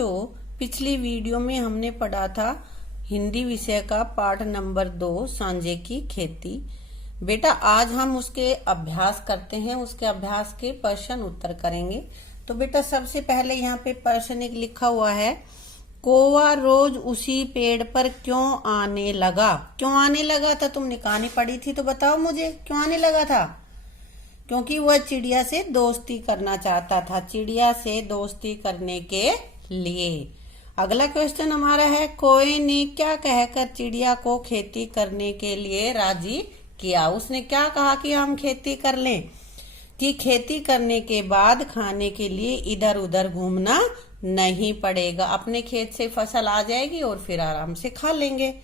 बच्चों, पिछली वीडियो में हमने पढ़ा था हिंदी विषय का पाठ नंबर 2 सांझे की खेती। बेटा आज हम उसके अभ्यास करते हैं, उसके अभ्यास के प्रश्न उत्तर करेंगे। तो बेटा सबसे पहले यहाँ पे प्रश्न एक लिखा हुआ है, कौवा रोज उसी पेड़ पर क्यों आने लगा। क्यों आने लगा था? तुमने कहानी पढ़ी थी तो बताओ मुझे, क्यों आने लगा था? क्योंकि वह चिड़िया से दोस्ती करना चाहता था, चिड़िया से दोस्ती करने के लिए। अगला क्वेश्चन हमारा है, कौवे ने क्या कहकर चिड़िया को खेती करने के लिए राजी किया। उसने क्या कहा कि हम खेती कर लें, कि खेती करने के बाद खाने के लिए इधर उधर घूमना नहीं पड़ेगा, अपने खेत से फसल आ जाएगी और फिर आराम से खा लेंगे।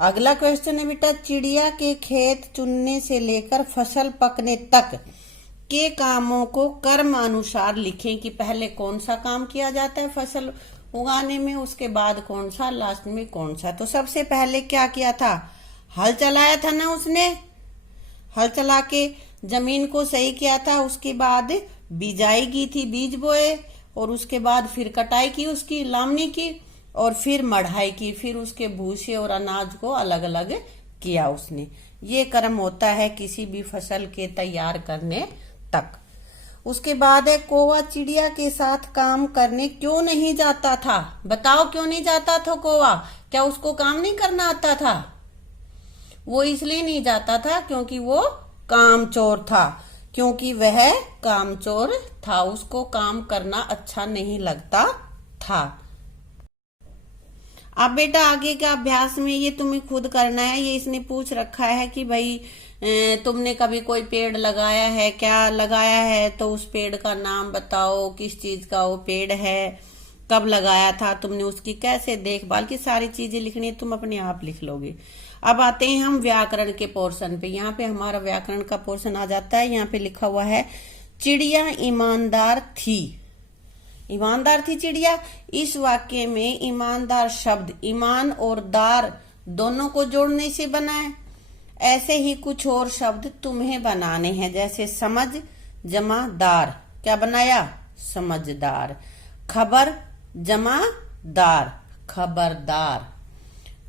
अगला क्वेश्चन है बेटा, चिड़िया के खेत चुनने से लेकर फसल पकने तक के कामों को क्रम अनुसार लिखें, कि पहले कौन सा काम किया जाता है फसल उगाने में, उसके बाद कौन सा, लास्ट में कौन सा। तो सबसे पहले क्या किया था? हल चलाया था ना उसने, हल चला के जमीन को सही किया था। उसके बाद बिजाई की थी, बीज बोए, और उसके बाद फिर कटाई की, उसकी लावनी की, और फिर मढ़ाई की, फिर उसके भूसे और अनाज को अलग अलग किया उसने। ये क्रम होता है किसी भी फसल के तैयार करने तक। उसके बाद है, कौवा चिड़िया के साथ काम करने क्यों नहीं जाता था। बताओ क्यों नहीं जाता था कौवा? क्या उसको काम नहीं करना आता था? वो इसलिए नहीं जाता था क्योंकि वो कामचोर था, क्योंकि वह कामचोर था, उसको काम करना अच्छा नहीं लगता था। अब बेटा आगे का अभ्यास में ये तुम्हें खुद करना है। ये इसने पूछ रखा है कि भाई तुमने कभी कोई पेड़ लगाया है, क्या लगाया है, तो उस पेड़ का नाम बताओ, किस चीज का वो पेड़ है, कब लगाया था तुमने, उसकी कैसे देखभाल की, सारी चीजें लिखनी है, तुम अपने आप लिख लोगे। अब आते हैं हम व्याकरण के पोर्शन पे। यहाँ पे हमारा व्याकरण का पोर्शन आ जाता है। यहाँ पे लिखा हुआ है, चिड़िया ईमानदार थी। ईमानदार थी चिड़िया। इस वाक्य में ईमानदार शब्द ईमान और दार दोनों को जोड़ने से बना है। ऐसे ही कुछ और शब्द तुम्हें बनाने हैं, जैसे समझ जमा दार, क्या बनाया? समझदार। खबर जमा दार, खबरदार।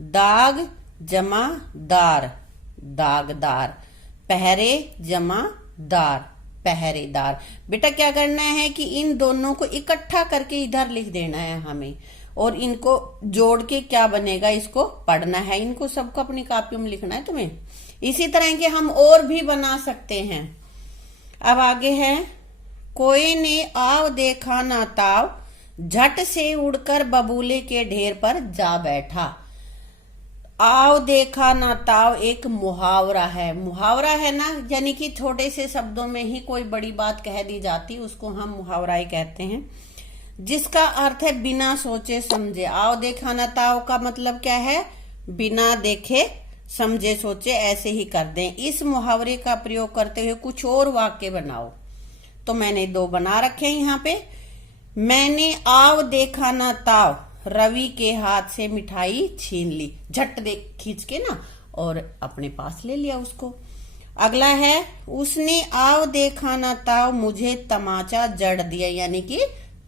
दाग जमा दार, दागदार। पहरे जमा दार, पहरेदार। बेटा क्या करना है कि इन दोनों को इकट्ठा करके इधर लिख देना है हमें, और इनको जोड़ के क्या बनेगा इसको पढ़ना है। इनको सबको अपनी कॉपी में लिखना है तुम्हें। इसी तरह के हम और भी बना सकते हैं। अब आगे है, कोई ने आव देखा ना ताव, झट से उड़कर बबूले के ढेर पर जा बैठा। आव देखा ना ताव एक मुहावरा है। मुहावरा है ना, यानी कि छोटे से शब्दों में ही कोई बड़ी बात कह दी जाती, उसको हम मुहावरा ही कहते हैं, जिसका अर्थ है बिना सोचे समझे। आव देखा ना ताव का मतलब क्या है? बिना देखे समझे सोचे ऐसे ही कर दें। इस मुहावरे का प्रयोग करते हुए कुछ और वाक्य बनाओ। तो मैंने 2 बना रखे हैं यहाँ पे। मैंने आव देखा ना ताव, रवि के हाथ से मिठाई छीन ली। झट दे खींच के ना और अपने पास ले लिया उसको। अगला है, उसने आव देखा ना ताव मुझे तमाचा जड़ दिया, यानी कि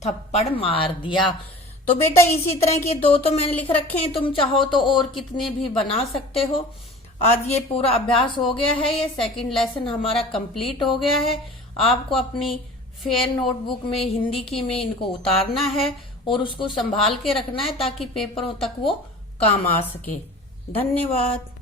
थप्पड़ मार दिया। तो बेटा इसी तरह के 2 तो मैंने लिख रखे हैं, तुम चाहो तो और कितने भी बना सकते हो। आज ये पूरा अभ्यास हो गया है, ये सेकंड लेसन हमारा कंप्लीट हो गया है। आपको अपनी फेयर नोटबुक में हिंदी की में इनको उतारना है और उसको संभाल के रखना है, ताकि पेपरों तक वो काम आ सके। धन्यवाद।